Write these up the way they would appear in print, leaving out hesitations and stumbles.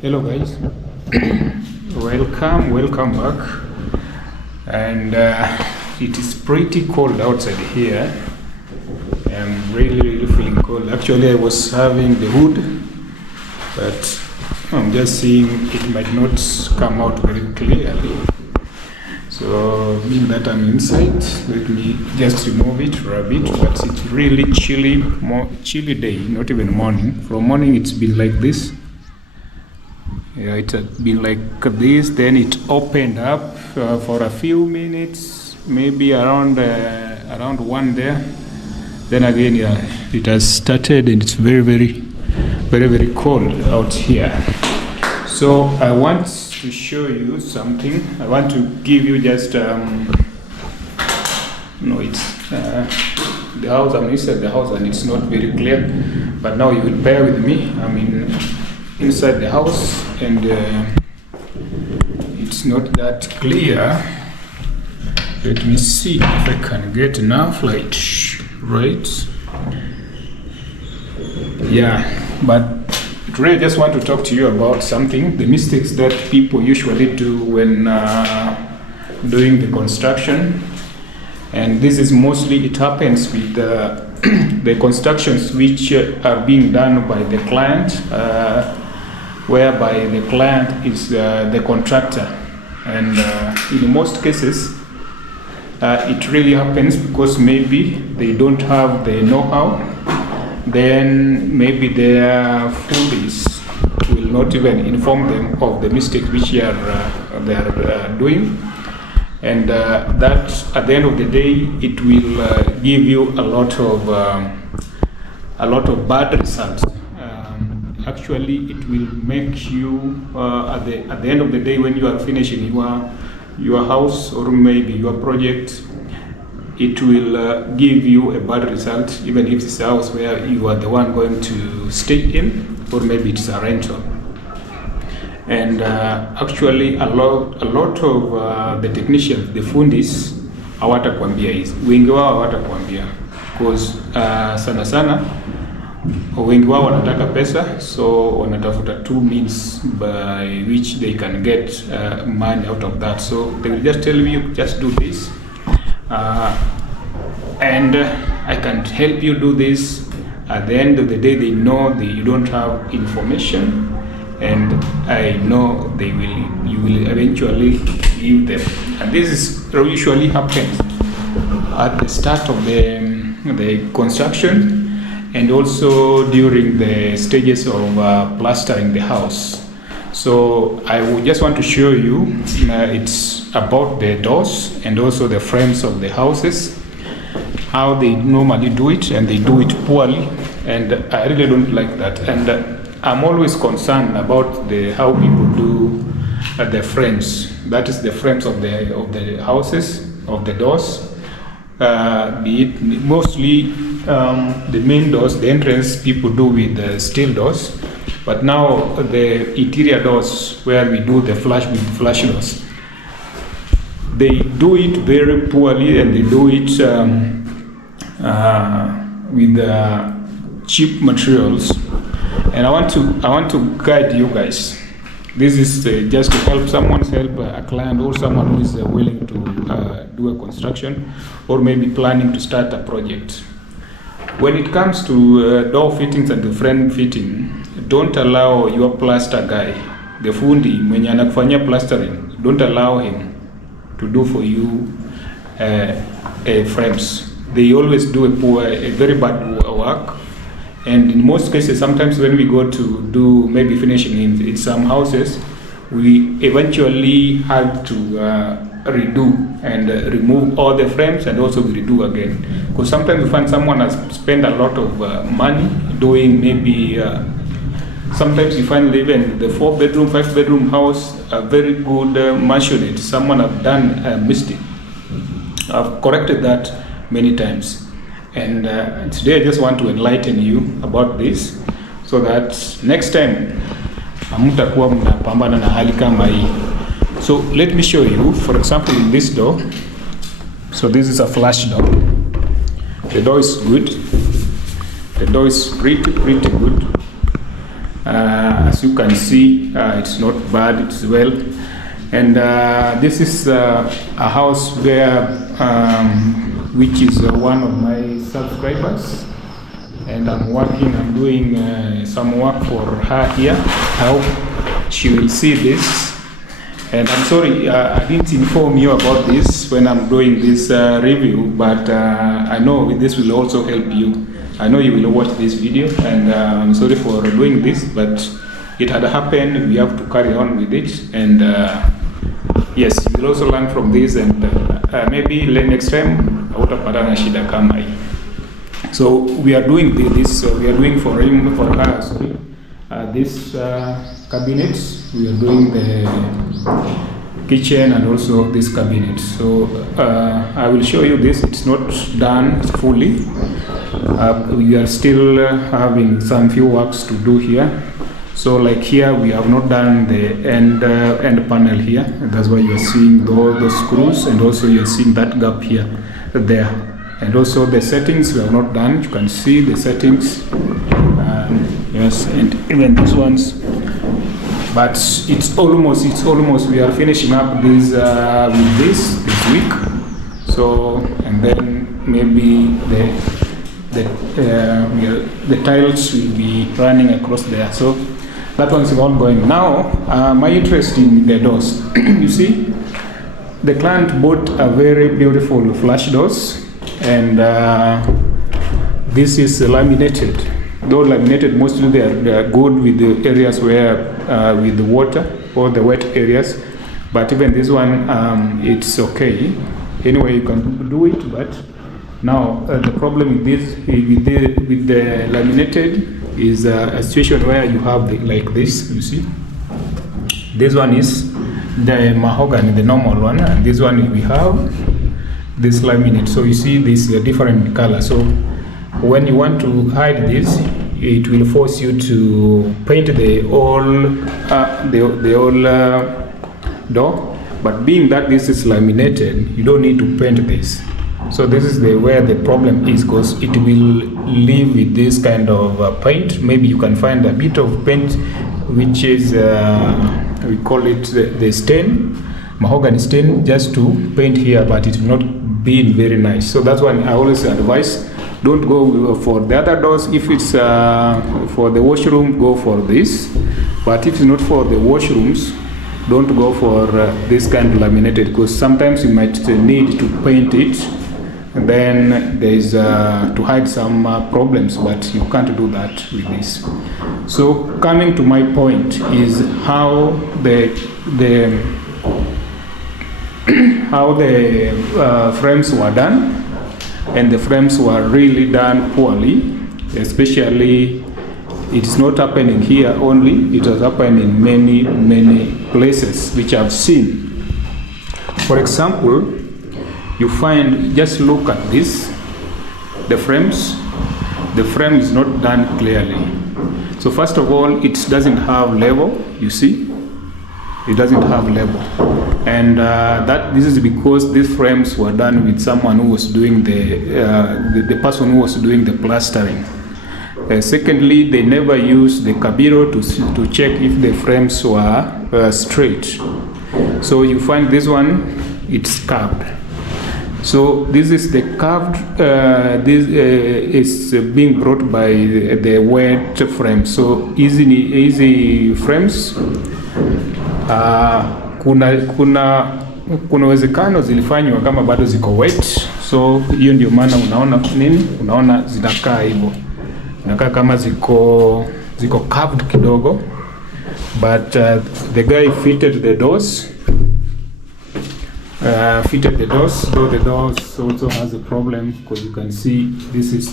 Hello guys, welcome back. And it is pretty cold outside here. I'm really feeling cold. Actually, I was having the hood, but I'm just seeing it might not come out very clearly. So being that I'm inside, let me just remove it for a bit. But it's really chilly day, not even morning. From morning it's been like this. Yeah, it had been like this, then it opened up for a few minutes, maybe around 1 there. Then again, yeah, it has started and it's very cold out here. So I want to show you something. I want to give you just, it's the house, I'm inside the house and it's not very clear, but now you will bear with me. I mean, inside the house and it's not that clear. Let me see if I can get enough light, right? Yeah, but today I just want to talk to you about something, the mistakes that people usually do when doing the construction. And this is mostly, it happens with the constructions which are being done by the client, whereby the client is the contractor. And in most cases, it really happens because maybe they don't have the know-how, then maybe their foodies will not even inform them of the mistakes which they are doing. And that at the end of the day, it will give you a lot of bad results. Actually, it will make you at the end of the day, when you are finishing your house or maybe your project, it will give you a bad result, even if it's a house where you are the one going to stay in, or maybe it's a rental. And actually, a lot of the technicians, the fundis, hawatakwambia hizi, wengi wao hawatakwambia, because sana wengi wao wanataka pesa, so wanatafuta two means by which they can get money out of that. So they will just tell you, just do this, and I can help you do this. At the end of the day, they know that you don't have information, and I know you will eventually give them. And this is usually happens at the start of the construction, and also during the stages of plastering the house. So I would just want to show you, it's about the doors and also the frames of the houses, how they normally do it, and they do it poorly, and I really don't like that. And I'm always concerned about how people do the frames. That is the frames of the houses, of the doors. Be it mostly the main doors, the entrance people do with the steel doors, but now the interior doors where we do the flash doors, they do it very poorly, and they do it with cheap materials. And I want to guide you guys. This is just to help a client or someone who is willing to do a construction, or maybe planning to start a project. When it comes to door fittings and the frame fitting, don't allow your plaster guy, the fundi mwenye anakufanyia plastering, don't allow him to do for you frames. They always do a very bad work. And in most cases, sometimes when we go to do maybe finishing in some houses, we eventually have to redo and remove all the frames, and also we redo again. Because sometimes we find someone has spent a lot of money doing maybe, sometimes you find even the 4-bedroom, 5-bedroom house, a very good maisonette. Someone have done a mistake. I've corrected that many times. And today I just want to enlighten you about this, so that next time hamtakuwa mnapambana na hali kama hii. So let me show you, for example, in this door. So this is a flash door. The door is good. The door is pretty good. as you can see, it's not bad, it's well. And this is a house where which is one of my subscribers, and I'm doing some work for her here. I hope she will see this. And I'm sorry, I didn't inform you about this when I'm doing this review, but I know this will also help you. I know you will watch this video, and I'm sorry for doing this, but it had happened. We have to carry on with it, and yes, you will also learn from this, and maybe next time hautapatana shida kama hii. So we are doing this. We are doing for him, for her. Sorry, this cabinet. We are doing the kitchen and also this cabinet. So I will show you this. It's not done fully. We are still having some few works to do here. So like here, we have not done the end panel here. That's why you are seeing all those screws, and also you are seeing that gap here, there. And also the settings we have not done. You can see the settings. Yes, and even these ones. But it's almost. We are finishing up this with this week. So, and then maybe the tiles will be running across there. So that one's ongoing. Now, my interest in the doors. You see, the client bought a very beautiful flash doors, and this is laminated. Though laminated, mostly they are good with the areas where with the water or the wet areas. But even this one, it's okay. Anyway, you can do it. But now the problem with this, with the laminated, is a situation where you have like this. You see, this one is the mahogany, the normal one, and this one we have this laminate. So you see, this is a different color. So when you want to hide this, it will force you to paint the whole door. But being that this is laminated, you don't need to paint this. So this is where the problem is, because it will live with this kind of paint. Maybe you can find a bit of paint, which is we call it the stain, mahogany stain, just to paint here, but it will not be very nice. So that's why I always advise, don't go for the other doors. If it's for the washroom, go for this. But if it's not for the washrooms, don't go for this kind of laminated, because sometimes you might need to paint it, and then there is to hide some problems, but you can't do that with this. So coming to my point is how the frames were done. And the frames were really done poorly, especially it's not happening here only, it has happened in many places which I've seen. For example, you find, just look at this, the frame is not done clearly. So first of all, it doesn't have level, you see, it doesn't have level. And this is because these frames were done with someone who was doing the person who was doing the plastering. Secondly, they never used the kabiro to check if the frames were straight. So you find this one, it's curved. So this is the curved. This is being brought by the wet frame. So easy frames. Kuna uwezekano zilifanywa kama bado ziko wet, so hiyo ndio maana unaona zinakaa hivyo, zinakaa kama ziko curved kidogo. But the guy fitted the doors, though the doors also has a problem, because you can see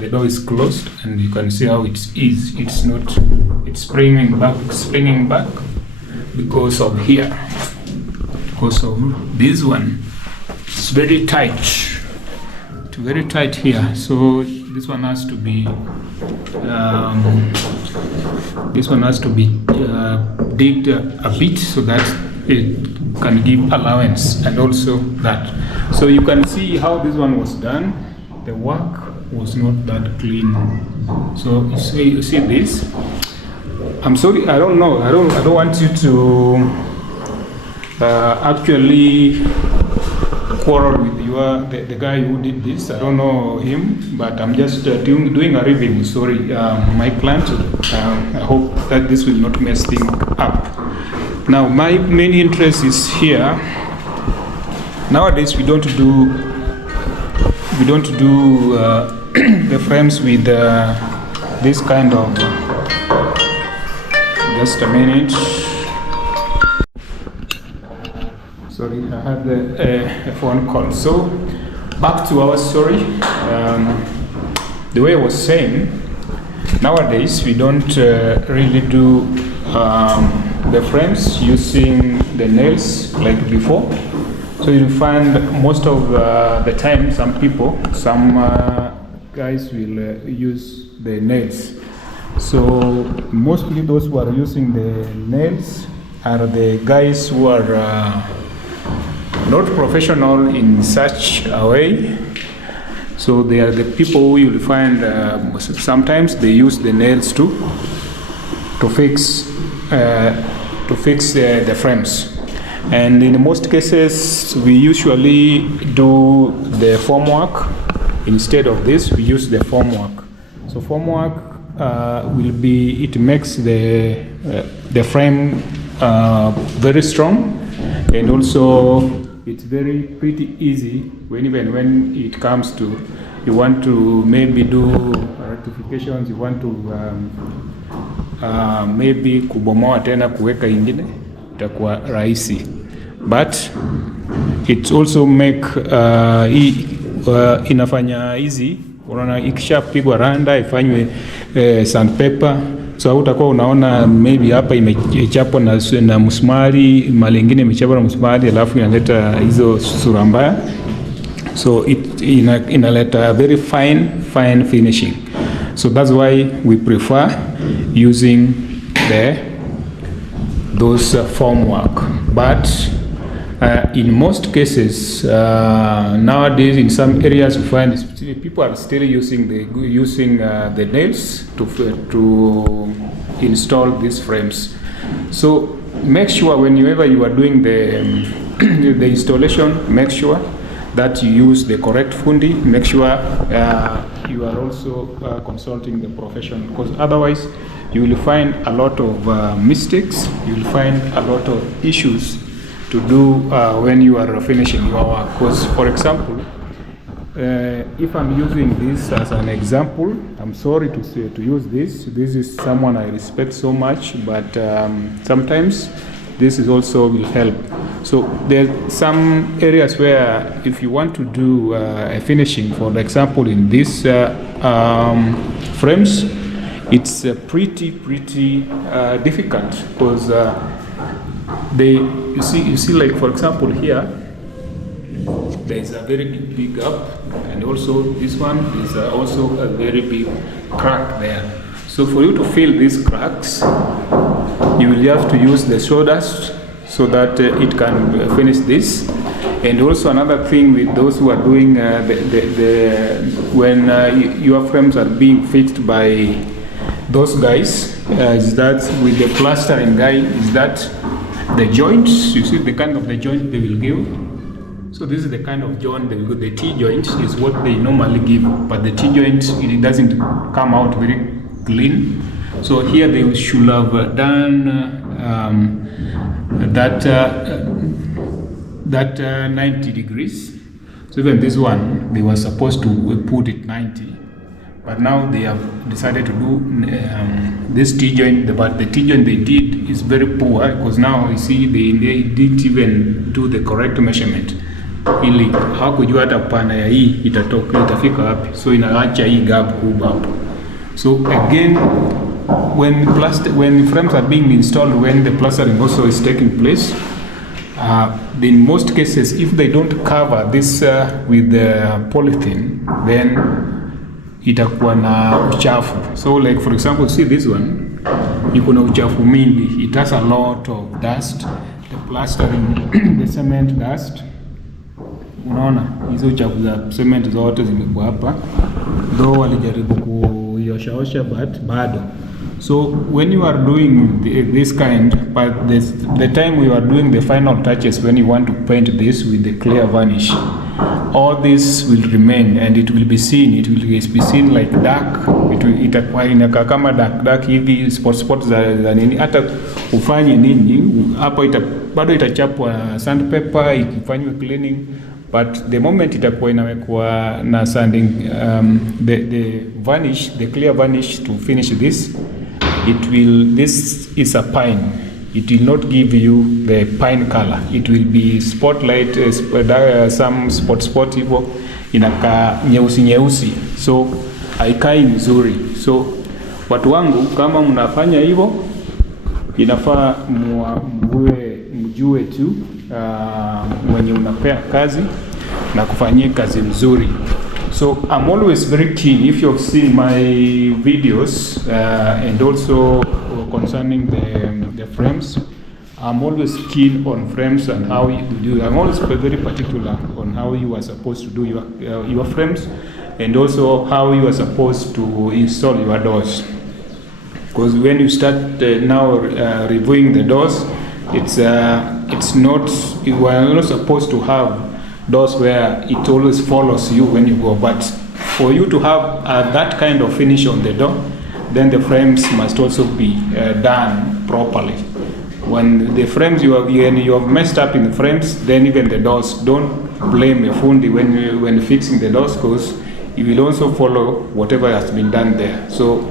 the door is closed, and you can see how it's springing back because of here. Because of this one, it's very tight. It's very tight here. So this one has to be digged a bit so that it can give allowance, and also that. So you can see how this one was done. The work was not that clean. So you see this. I'm sorry, I don't know. I don't want you to actually quarrel with the guy who did this. I don't know him, but I'm just doing a review. Sorry, my client. I hope that this will not mess things up. Now, my main interest is here. Nowadays, we don't do the frames with this kind of. Just a minute. Sorry, I had a phone call. So, back to our story. The way I was saying, nowadays we don't really do the frames using the nails like before. So you find most of the time some guys will use the nails. So mostly those who are using the nails are the guys who are not professional in such a way. So they are the people who you will find sometimes they use the nails to fix the frames. And in most cases, we usually do the formwork. Instead of this, we use the formwork. So formwork it makes the frame very strong, and also it's pretty easy even when it comes to you want to maybe do rectifications, you want to maybe kubomoa tena kuweka ingine, itakuwa rahisi. But it also make inafanya easy. Unaona ikishapigwa randa ifanywe sandpaper, so utakuwa unaona maybe hapa imechapwa na msumari, mali nyingine imechapwa na msumari, alafu inaleta hizo sura mbaya. So inaleta very fine finishing. So that's why we prefer using those formwork. But in most cases, nowadays in some areas we find people are still using the nails to install these frames. So make sure whenever you are doing the installation, make sure that you use the correct fundi. Make sure you are also consulting the profession, because otherwise you will find a lot of mistakes. You will find a lot of issues to do when you are finishing your work. Because, for example, if I'm using this as an example, I'm sorry to use this. This is someone I respect so much, but sometimes this is also will help. So there are some areas where if you want to do a finishing, for example, in these frames, it's pretty difficult, because you see like, for example, here there is a very big gap, and also this one is also a very big crack there. So for you to fill these cracks, you will have to use the sawdust so that it can finish this. And also another thing with those who are doing when your frames are being fixed by those guys, is that with the plastering guy, is that the joints, you see the kind of the joint they will give. So this is the kind of joint they will give. The T-joint is what they normally give, but the T-joint, it doesn't come out very clean. So here they should have done that 90 degrees. So even this one, they were supposed to put it 90. But now they have decided to do this T-joint, but the T-joint they did is very poor, because now you see they didn't even do the correct measurement. Ili hawakujua hata pana ya hii itafika wapi, so inaacha hii gap kubwa hapo. So again, when frames are being installed, when the plastering also is taking place, in most cases, if they don't cover this with the polythene, then itakuwa na uchafu. So like for example, see this one, iko na uchafu mingi. It has a lot of dust, the plastering, the cement dust. Unaona hizo uchafu za cement zote zimekuwa hapa, though walijaribu kuioshaosha but bado. So when you are doing this kind, but the time we are doing the final touches, when you want to paint this with the clear varnish, all this will remain and it will be seen. It will be seen like dark. Itakuwa inakaa kama dark hivi, spot za nini. Hata ufanye nini hapo, bado itachapwa sandpaper ikifanywa cleaning, but the moment itakuwa inawekwa na sanding the varnish, the clear varnish to finish this, this is a pine. It will not give you the pine color. It will be spotlight, some spot hivyo inakaa nyeusi, so haikai mzuri. So watu wangu, kama mnafanya hivyo, inafaa mjue tu mwenye unapea kazi na kufanyia kazi mzuri. So I'm always very keen, if you've seen my videos and also concerning the frames, I'm always keen on frames and how you do. I'm always very particular on how you are supposed to do your frames, and also how you are supposed to install your doors. Because when you start now reviewing the doors, it's not, you are not supposed to have doors where it always follows you when you go, but for you to have that kind of finish on the door, then the frames must also be done properly. When the frames you have messed up in the frames, then even the doors, don't blame a fundi when fixing the doors, because you will also follow whatever has been done there. So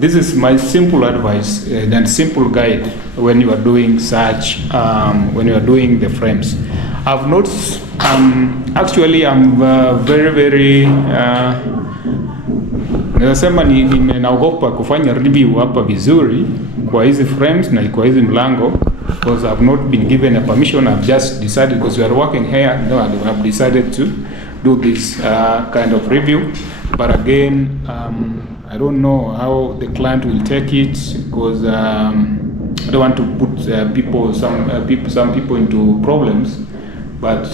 this is my simple advice and simple guide when you are doing such, when you are doing the frames. I've not, actually I'm very nasema naogopa kufanya review hapa vizuri kwa hizi frames na kwa hizi mlango, because I've not been given a permission. I've just decided, because we are working here, no, I've decided to do this kind of review. But again, I don't know how the client will take it, because I don't want to put some people into problems. But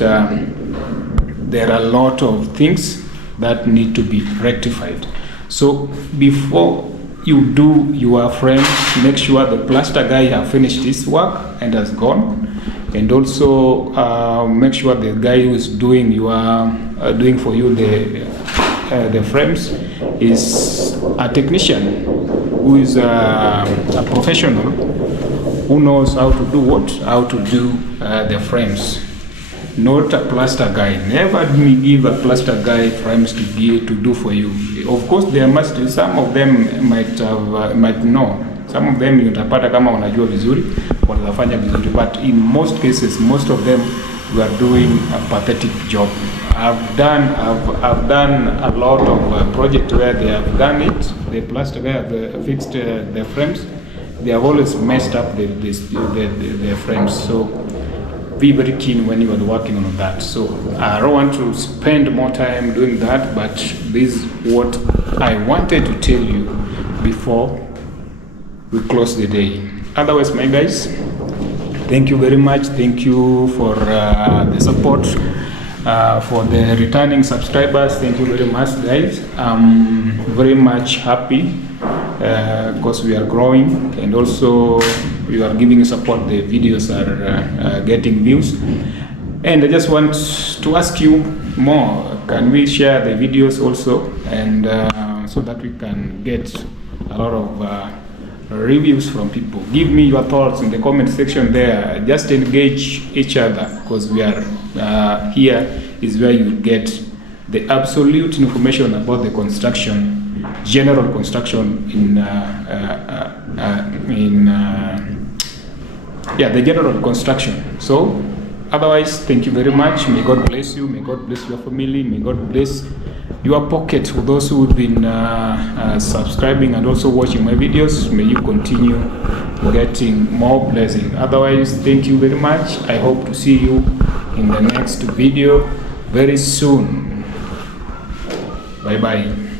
there are a lot of things that need to be rectified. So before you do your frame, make sure the plaster guy has finished his work and has gone, and also make sure the guy who is doing for you the frames is a technician who is a professional who knows how to do the frames. Not a plaster guy. Never give a plaster guy frames to do for you. Of course, there must be, some of them might know. Some of them utapata kama wanajua vizuri, wanafanya vizuri, but in most cases, most of them we are doing a pathetic job. I've done a lot of projects where they have done it. The plaster guy have fixed the frames. They have always messed up the frames. So be very keen when you are working on that. So I don't want to spend more time doing that, but this is what I wanted to tell you before we close the day. Otherwise, my guys, thank you very much. Thank you for the support, for the returning subscribers. Thank you very much, guys. I'm very much happy because we are growing, and also you are giving support. The videos are getting views, and I just want to ask you more. Can we share the videos also, and so that we can get a lot of reviews from people? Give me your thoughts in the comment section there. Just engage each other, because we are here is where you get the absolute information about the construction, general construction the general construction. So otherwise, thank you very much. May God bless you. May God bless your family. May God bless your pocket. For those who have been subscribing and also watching my videos, may you continue getting more blessing. Otherwise, thank you very much. I hope to see you in the next video very soon. Bye bye.